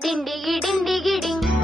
Ding diggy ding diggy ding.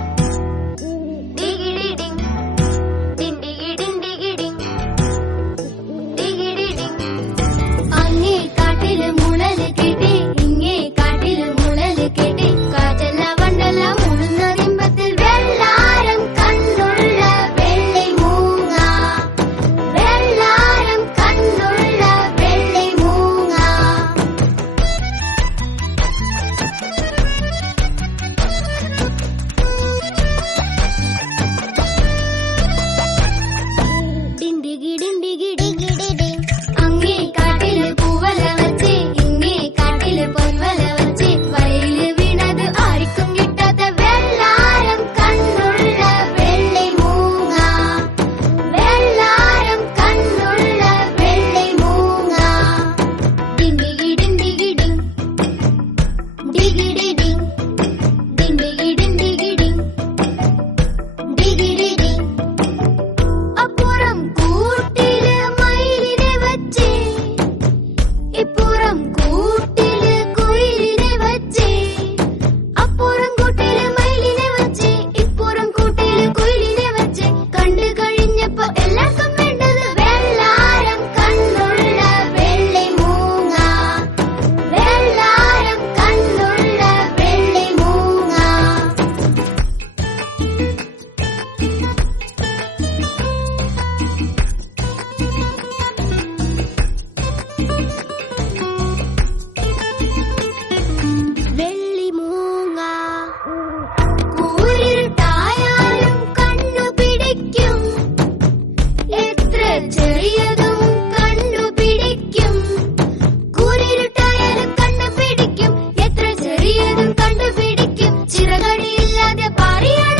ചെറിയതും എത്ര ചെറിയതും കണ്ടുപിടിക്കും. ചിറകടിയില്ലാതെ പറയാ